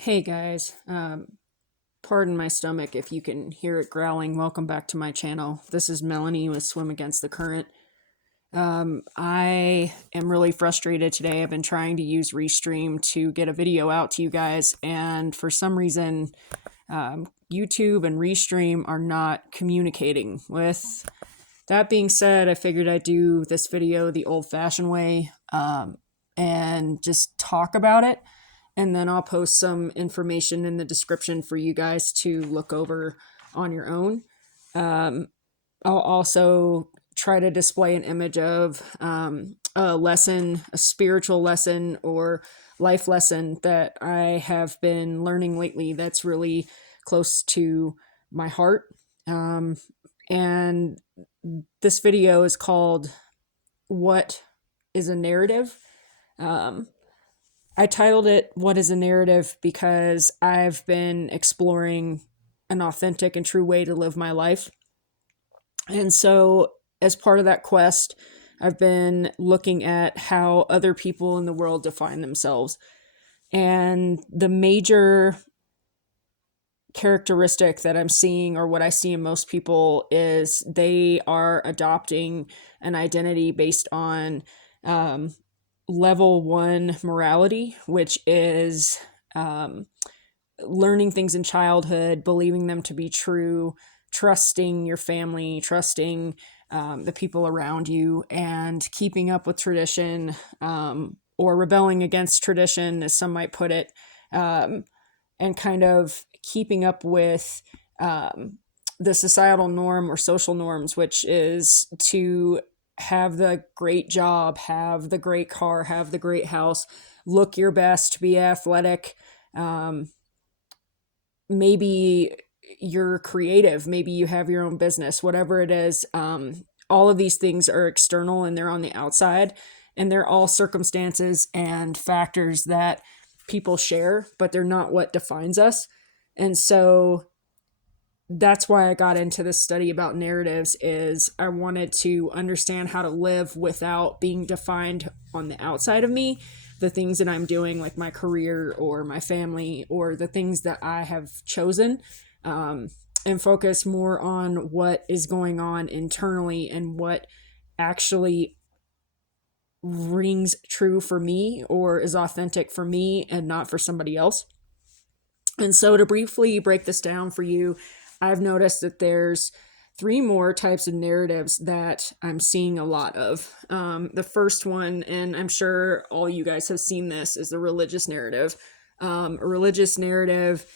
Hey guys, pardon my stomach if you can hear it growling. Welcome back to my channel. This is Melanie with Swim Against the Current. I am really frustrated today. I've been trying to use Restream to get a video out to you guys, and for some reason, YouTube and Restream are not communicating. With that being said, I figured I'd do this video the old-fashioned way and just talk about it, and then I'll post some information in the description for you guys to look over on your own. I'll also try to display an image of a lesson, a spiritual lesson or life lesson that I have been learning lately that's really close to my heart. And this video is called What is a Narrative? I titled it What is a Narrative because I've been exploring an authentic and true way to live my life. And so, as part of that quest, I've been looking at how other people in the world define themselves. And the major characteristic that I'm seeing, or what I see in most people, is they are adopting an identity based on level one morality, which is learning things in childhood, believing them to be true, trusting your family, trusting the people around you, and keeping up with tradition, or rebelling against tradition, as some might put it, and kind of keeping up with the societal norm or social norms, which is to have the great job, have the great car, have the great house, look your best, be athletic. Maybe you're creative, maybe you have your own business, whatever it is. All of these things are external and they're on the outside, and they're all circumstances and factors that people share, but they're not what defines us. And so that's why I got into this study about narratives, is I wanted to understand how to live without being defined on the outside of me, the things that I'm doing, like my career or my family or the things that I have chosen, and focus more on what is going on internally and what actually rings true for me or is authentic for me and not for somebody else. And so, to briefly break this down for you, I've noticed that there's three more types of narratives that I'm seeing a lot of. The first one, and I'm sure all you guys have seen this, is the religious narrative. A religious narrative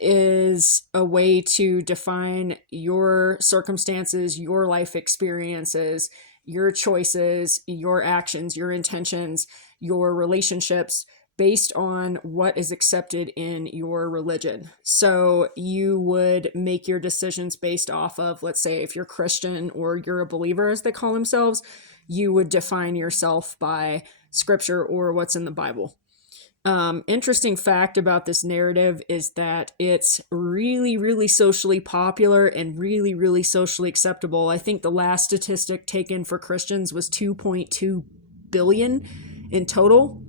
is a way to define your circumstances, your life experiences, your choices, your actions, your intentions, your relationships, based on what is accepted in your religion. So you would make your decisions based off of, let's say, if you're Christian or you're a believer, as they call themselves, you would define yourself by scripture or what's in the Bible. Interesting fact about this narrative is that it's really, really socially popular and really, really socially acceptable. I think the last statistic taken for Christians was 2.2 billion in total.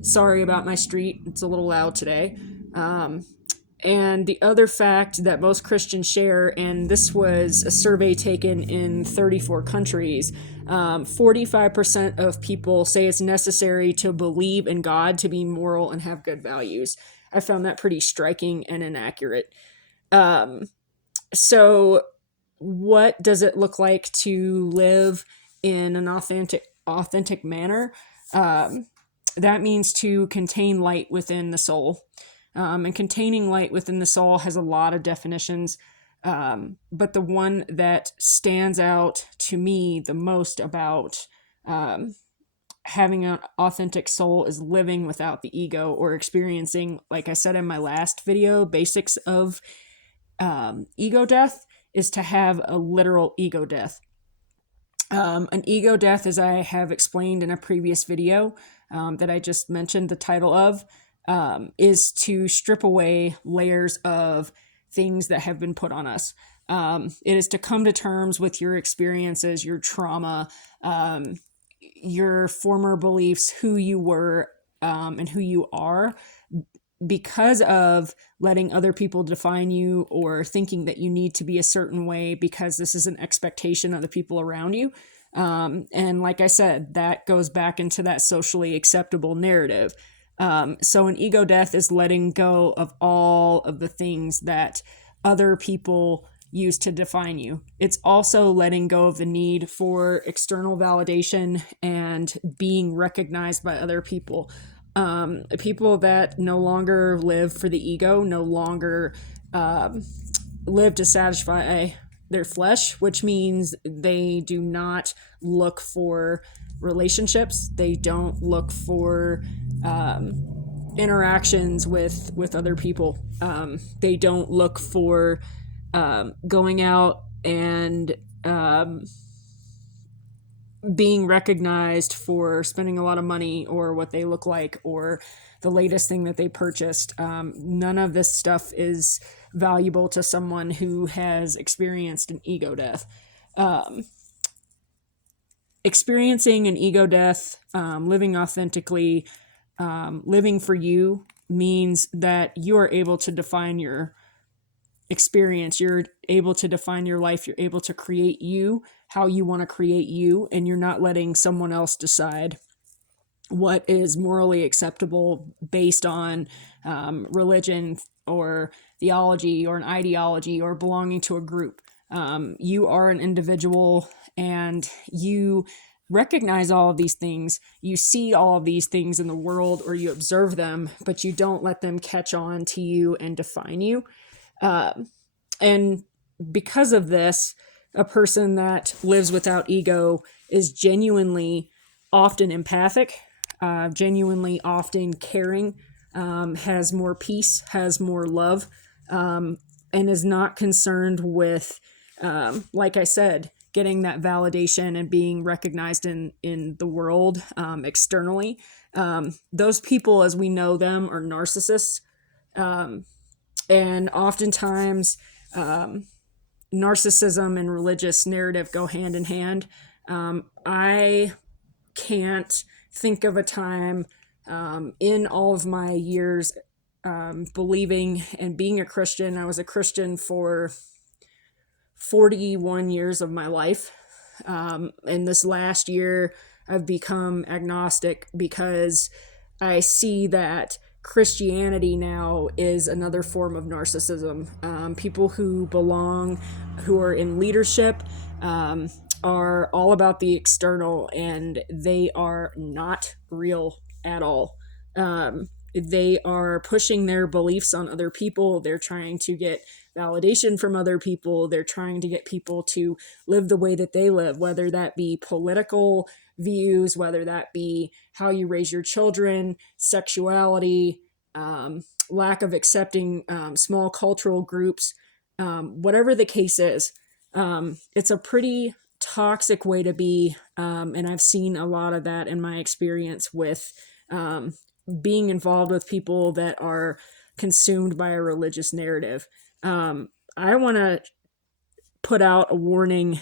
Sorry about my street, it's a little loud today. And the other fact that most Christians share, and this was a survey taken in 34 countries, 45% of people say it's necessary to believe in God to be moral and have good values. I found that pretty striking and inaccurate. So, what does it look like to live in an authentic manner? That means to contain light within the soul. And containing light within the soul has a lot of definitions. But the one that stands out to me the most about having an authentic soul is living without the ego, or experiencing, like I said in my last video, basics of ego death, is to have a literal ego death. An ego death, as I have explained in a previous video that I just mentioned the title of, is to strip away layers of things that have been put on us. It is to come to terms with your experiences, your trauma, your former beliefs, who you were, and who you are, because of letting other people define you or thinking that you need to be a certain way because this is an expectation of the people around you. And like I said, that goes back into that socially acceptable narrative. So an ego death is letting go of all of the things that other people use to define you. It's also letting go of the need for external validation and being recognized by other people. People that no longer live for the ego, no longer live to satisfy their flesh, which means they do not look for relationships. They don't look for interactions with other people. They don't look for going out and being recognized for spending a lot of money or what they look like or the latest thing that they purchased. None of this stuff is valuable to someone who has experienced an ego death. Experiencing an ego death, living authentically, living for you means that you are able to define your experience. You're able to define your life. You're able to create you how you want to create you, and you're not letting someone else decide what is morally acceptable based on religion or theology or an ideology or belonging to a group. You are an individual, and you recognize all of these things. You see all of these things in the world, or you observe them, but you don't let them catch on to you and define you. And because of this, a person that lives without ego is genuinely often empathic, genuinely often caring, has more peace, has more love, and is not concerned with, like I said, getting that validation and being recognized in the world externally. Those people, as we know them, are narcissists. And oftentimes, narcissism and religious narrative go hand in hand. I can't think of a time in all of my years believing and being a Christian. I was a Christian for 41 years of my life. And this last year, I've become agnostic because I see that Christianity now is another form of narcissism. People who belong, who are in leadership, are all about the external, and they are not real at all. They are pushing their beliefs on other people. They're trying to get validation from other people. They're trying to get people to live the way that they live, whether that be political views, whether that be how you raise your children, sexuality, lack of accepting small cultural groups, whatever the case is. It's a pretty toxic way to be, and I've seen a lot of that in my experience with being involved with people that are consumed by a religious narrative. I want to put out a warning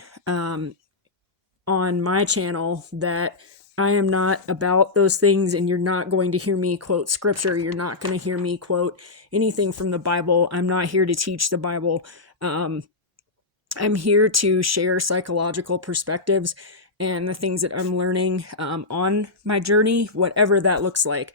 on my channel that I am not about those things, and you're not going to hear me quote scripture. You're not going to hear me quote anything from the Bible. I'm not here to teach the Bible. I'm here to share psychological perspectives and the things that I'm learning on my journey, whatever that looks like.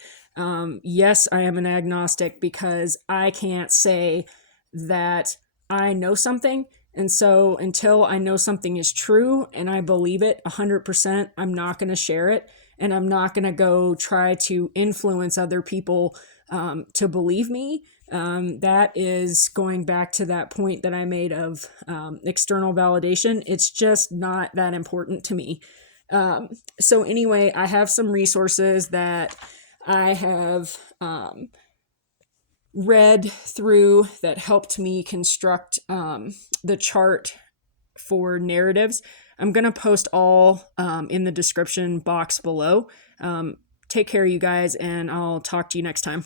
Yes, I am an agnostic because I can't say that I know something. And so until I know something is true and I believe it 100%, I'm not going to share it. And I'm not going to go try to influence other people to believe me. That is going back to that point that I made of external validation. It's just not that important to me. So anyway, I have some resources that I have read through that helped me construct the chart for narratives. I'm going to post all in the description box below. Take care, you guys, and I'll talk to you next time.